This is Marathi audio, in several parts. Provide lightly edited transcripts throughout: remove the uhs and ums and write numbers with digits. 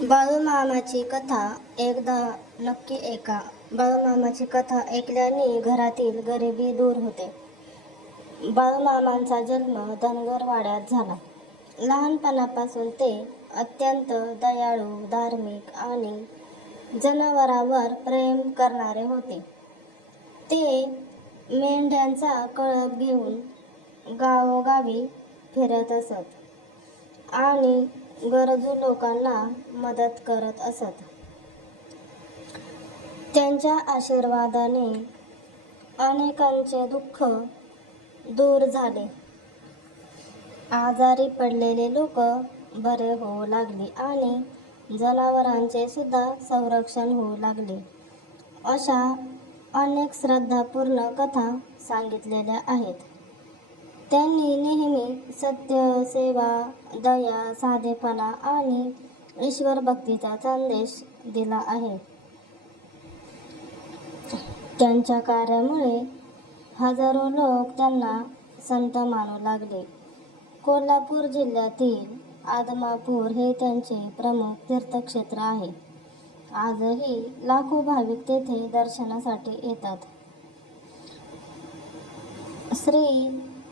बाळूमामाची कथा एकदा नक्की ऐका. बाळूमामाची कथा ऐकल्याने घरातील गरिबी दूर होते. बाळूमामांचा जन्म धनगर वाड्यात झाला. लहानपणापासून ते अत्यंत दयाळू, धार्मिक आणि जनावरांवर प्रेम करणारे होते. ते मेंढ्यांचा कळप घेऊन गावोगावी फिरत असत आणि गरजू लोकांना मदत करत असत. त्यांच्या आशीर्वादाने अनेकांचे दुःख दूर झाले. आजारी पडलेले लोक बरे होऊ लागले आणि जनावरांचे सुद्धा संरक्षण होऊ लागले. अशा अनेक श्रद्धापूर्ण कथा सांगितलेल्या आहेत. त्यांनी नेहमी सत्य, सेवा, दया, साधेपणा आणि ईश्वर भक्तीचा संदेश दिला आहे. त्यांच्या कार्यामुळे हजारो लोक त्यांना संत मानू लागले. कोल्हापूर जिल्ह्यातील आदमापूर हे त्यांचे प्रमुख तीर्थक्षेत्र आहे. आजही लाखो भाविक तेथे दर्शनासाठी येतात. श्री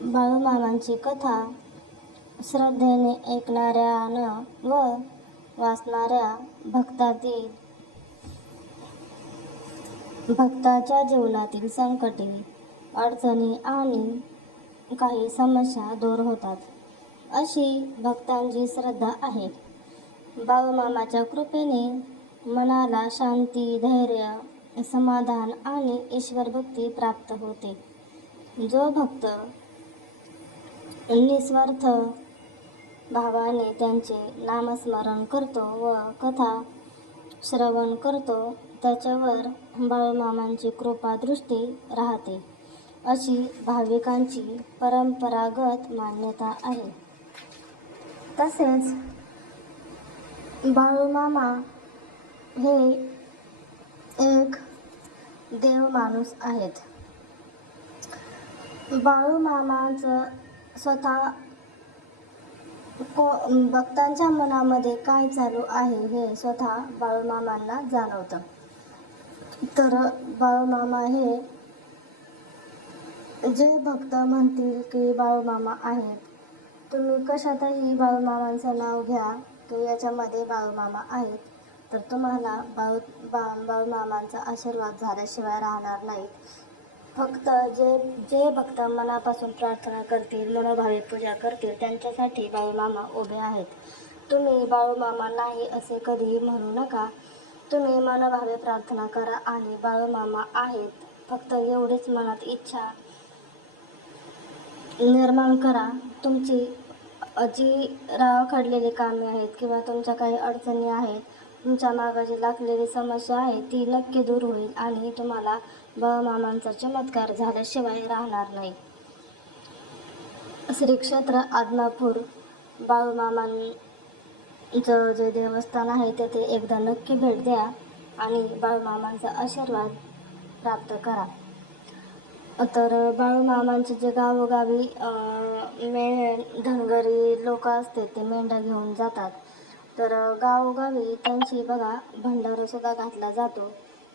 बाळूमामांची कथा श्रद्धेने ऐकणाऱ्या व वाचणाऱ्या भक्ताच्या जीवनातील संकटे, अडचणी आणि काही समस्या दूर होतात, अशी भक्तांची श्रद्धा आहे. बाळूमामाच्या कृपेने मनाला शांती, धैर्य, समाधान आणि ईश्वरभक्ती प्राप्त होते. जो भक्त निस्वार्थ भावाने त्यांचे नामस्मरण करतो व कथा श्रवण करतो, त्याच्यावर बाळूमामांची कृपा दृष्टी राहते, अशी भाविकांची परंपरागत मान्यता आहे. तसेच बाळूमामा हे एक देवमाणूस आहेत. बाळूमामांचं स्वतः भक्तांच्या मनामध्ये काय चालू आहे हे स्वतः बाळूमामांना जाणवतं. तर बाळूमामा हे जे भक्त म्हणतील की बाळूमामा आहेत, तुम्ही कशातही बाळूमामांचं नाव घ्या की याच्यामध्ये बाळूमामा आहेत, तर तुम्हाला बाळूमामांचा आशीर्वाद झाल्याशिवाय राहणार नाहीत. फक्त जे भक्त मनापासून प्रार्थना करतील, मनोभावे पूजा करतील, त्यांच्यासाठी बाळूमामा उभे आहेत. तुम्ही बाळूमामा नाही असे कधीही म्हणू नका. तुम्ही मनोभावे प्रार्थना करा आणि बाळूमामा आहेत, फक्त एवढीच मनात इच्छा निर्माण करा. तुमची जी राखडलेली कामे आहेत किंवा तुमच्या काही अडचणी आहेत, तुमच्या मागं जी लागलेली समस्या आहे ती नक्की दूर होईल आणि तुम्हाला बाळूमामांचा चमत्कार झाल्याशिवाय राहणार नाही. श्री क्षेत्र आदमापूर बाळूमामांचं जे देवस्थान आहे तेथे एकदा नक्की भेट द्या आणि बाळूमामांचा आशीर्वाद प्राप्त करा. तर बाळूमामांचे जे गावोगावी धनगरी लोक असते ते मेंढ्या घेऊन जातात. तर गावोगावी त्यांची बघा भंडारासुद्धा घातला जातो.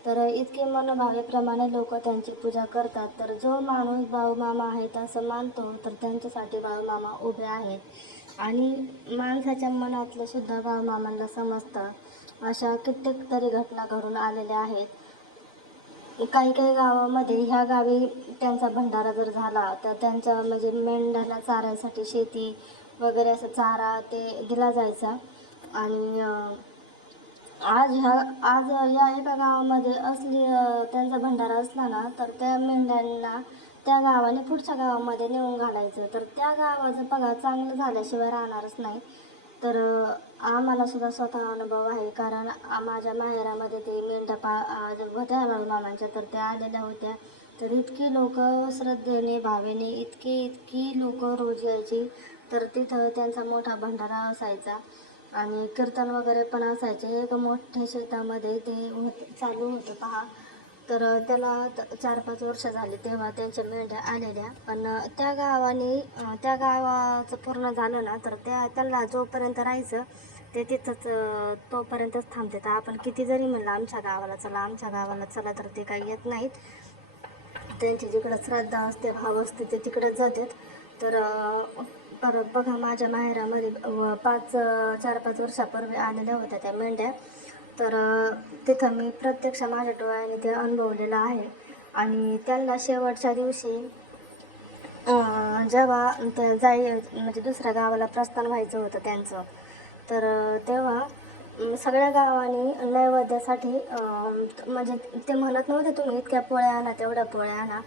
तर इतके मनोभावेप्रमाणे लोक त्यांची पूजा करतात. तर जो माणूस बाळूमामा आहेत असं मानतो, तर त्यांच्यासाठी बाळूमामा उभे आहेत आणि माणसाच्या मनातलं सुद्धा बाळूमामांना समजतं. अशा कित्येक तरी घटना घडून आलेल्या आहेत. काही काही गावामध्ये ह्या गावी त्यांचा भंडारा जर झाला तर त्यांच्या म्हणजे मेंढ्याला चारायसाठी शेती वगैरे असं चारा ते दिला जायचा. आणि आज या एका गावामध्ये त्यांचा भंडारा असला ना, तर त्या मेंढ्यांना त्या गावाने पुढच्या गावामध्ये नेऊन घालायचं. तर त्या गावाचं बघा चांगलं झाल्याशिवाय राहणारच नाही. तर आम्हाला सुद्धा स्वतः अनुभव आहे, कारण माझ्या माहेरामध्ये ते मेंढ्या होत्या बाळूमामांच्या, तर त्या आलेल्या होत्या. तर इतकी लोक श्रद्धेने भावेने इतकी लोक रोज यायची. तर तिथं त्यांचा मोठा भंडारा असायचा आणि कीर्तन वगैरे पण असायचे. एक मोठ्या शेतामध्ये ते चालू होतं पहा. तर त्याला 4-5 वर्ष झाली तेव्हा त्यांच्या मेंढ्या आलेल्या. पण त्या गावाचं पूर्ण झालं ना, तर त्यांना जोपर्यंत राहायचं ते तिथंच तोपर्यंतच थांबते. तर आपण किती जरी म्हणलं आमच्या गावाला चला, आमच्या गावाला चला, तर ते काही येत नाहीत. त्यांची जिकडं श्रद्धा असते, भाव असते, ते तिकडंच जातात. तर परत बघा, माझ्या माहेरामध्ये 4-5 वर्षापूर्वी आलेल्या होत्या त्या मेंढ्या. तर तिथं मी प्रत्यक्ष माझ्या डोळ्याने ते अनुभवलेलं आहे. आणि त्यांना शेवटच्या दिवशी जेव्हा ते म्हणजे दुसऱ्या गावाला प्रस्थान व्हायचं होतं त्यांचं, तर तेव्हा सगळ्या गावांनी नैवेद्यासाठी म्हणजे ते म्हणत नव्हते तुम्ही इतक्या पोळ्या आणा, तेवढ्या पोळ्या आणा.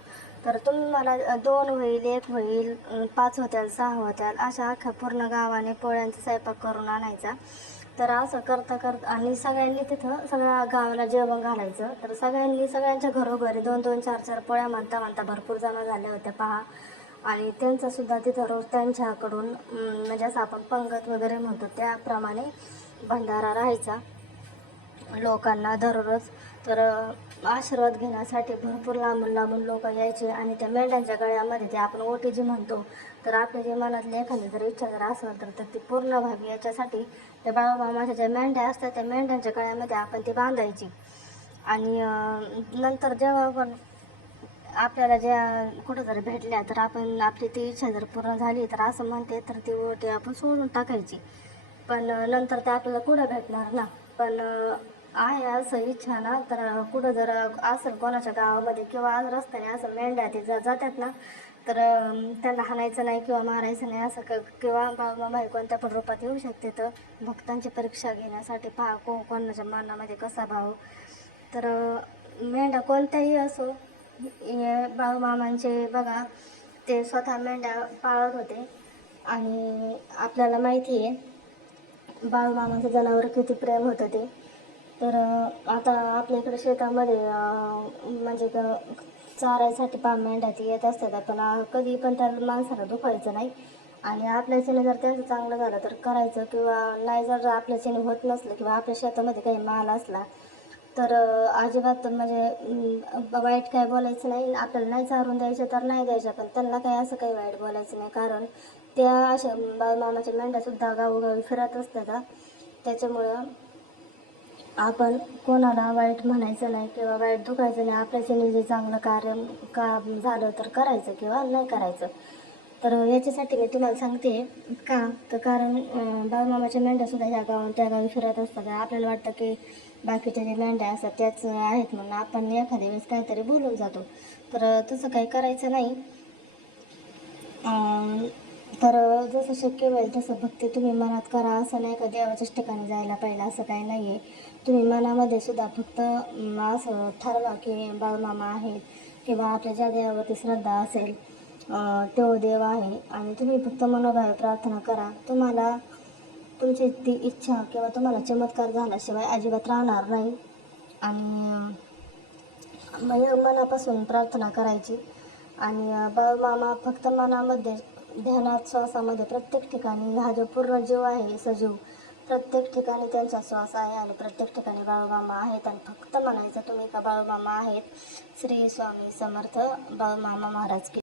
तर तुम्हाला 2 होईल, 1 होईल, 5 होत्याल, 6 होत्याल, अशा अख्ख्या पूर्ण गावाने पोळ्यांचा स्वयंपाक करून आणायचा. तर असं करता करता आणि सगळ्यांनी तिथं सगळ्या गावाला जेवण घालायचं. तर सगळ्यांच्या घरोघरी 2-2, 4-4 पोळ्या म्हणता म्हणता भरपूर जण झाल्या होत्या पहा. आणि त्यांचासुद्धा तिथं रोज त्यांच्याकडून म्हणजे असं आपण पंगत वगैरे म्हणतो त्याप्रमाणे भंडारा राहायचा लोकांना दररोज. तर आशीर्वाद घेण्यासाठी भरपूर लांबून लांबून लोक यायचे. आणि त्या मेंढ्यांच्या गळ्यामध्ये ते आपण ओटी जी म्हणतो, तर आपल्या जे मनातली एखादी जर इच्छा जर असेल तर ती पूर्ण व्हावी याच्यासाठी त्या बाळूमामाच्या ज्या मेंढ्या असतात त्या मेंढ्यांच्या गळ्यामध्ये आपण ती बांधायची. आणि नंतर जेव्हा आपण आपल्याला ज्या कुठं जर भेटल्या, तर आपण आपली ती इच्छा जर पूर्ण झाली तर असं म्हणते, तर ती ओटी आपण सोडून टाकायची. पण नंतर ते आपल्याला कुठं भेटणार ना. पण आहे असं इच्छा ना, तर कुठं जर असेल कोणाच्या गावामध्ये किंवा आज रस्त्याने असं मेंढ्या ते जातात ना, तर त्यांना हाणायचं नाही किंवा मारायचं नाही असं किंवा बाळूमामा हे कोणत्या पण रूपात येऊ शकते. तर भक्तांची परीक्षा घेण्यासाठी पहा कोणाच्या मनामध्ये कसा भाव. तर मेंढ्या कोणत्याही असो, हे बाळूमामांचे बघा, ते स्वतः मेंढ्या पाळत होते. आणि आपल्याला माहिती आहे बाळूमामाचं जनावर किती प्रेम होतं ते. तर आता आपल्या इकडे शेतामध्ये म्हणजे चारायसाठी मेंढ्या ती येत असतात. पण कधी पण त्या माणसाला दुखायचं नाही. आणि आपल्याच्याने जर त्यांचं चांगलं झालं तर करायचं, किंवा नाही जर आपल्याच्याने होत नसलं किंवा आपल्या शेतामध्ये काही माल असला तर अजिबात म्हणजे वाईट काय बोलायचं नाही. आपल्याला नाही चारून द्यायचं तर नाही द्यायचं, पण त्यांना काही असं काही वाईट बोलायचं नाही. कारण त्या अशा बाळूमामाच्या मेंढ्यासुद्धा गावोगावी फिरत असतात. त्याच्यामुळं आपण कोणाला वाईट म्हणायचं नाही किंवा वाईट दुखायचं नाही. आपल्याच्याने जे चांगलं कार्य झालं तर करायचं किंवा नाही करायचं. तर याच्यासाठी मी तुम्हाला सांगते का, तर कारण बाळूमामाच्या मेंढ्यासुद्धा ह्या गावात त्या गावी फिरत असतात. आपल्याला वाटतं की बाकीच्या जे मेंढ्या असतात त्याच आहेत म्हणून आपण एखाद्या वेळेस काहीतरी बोलून जातो. तर तसं काही करायचं नाही. तर जसं शक्य होईल तसं भक्ती तुम्ही मनात करा. असं नाही का देवाच्याच ठिकाणी जायला पाहिजे असं काही नाही आहे. तुम्ही मनामध्ये सुद्धा फक्त असं ठरवा की बाळूमामा आहेत किंवा आपल्या ज्या देवावरती श्रद्धा असेल तो देव आहे, आणि तुम्ही फक्त मनोभावे प्रार्थना करा. तुम्हाला तुमची ती इच्छा किंवा तुम्हाला चमत्कार झाल्याशिवाय अजिबात राहणार नाही. आणि मनापासून प्रार्थना करायची. आणि बाळूमामा फक्त मनामध्ये, ध्यानात, श्वासामध्ये, प्रत्येक ठिकाणी हा जो पूर्ण जीव आहे सजीव, प्रत्येक ठिकाणी त्यांचा श्वास आहे आणि प्रत्येक ठिकाणी बाळूमामा आहेत. आणि फक्त म्हणायचं तुम्ही का बाळूमामा आहेत. श्री स्वामी समर्थ. बाळूमामा महाराज की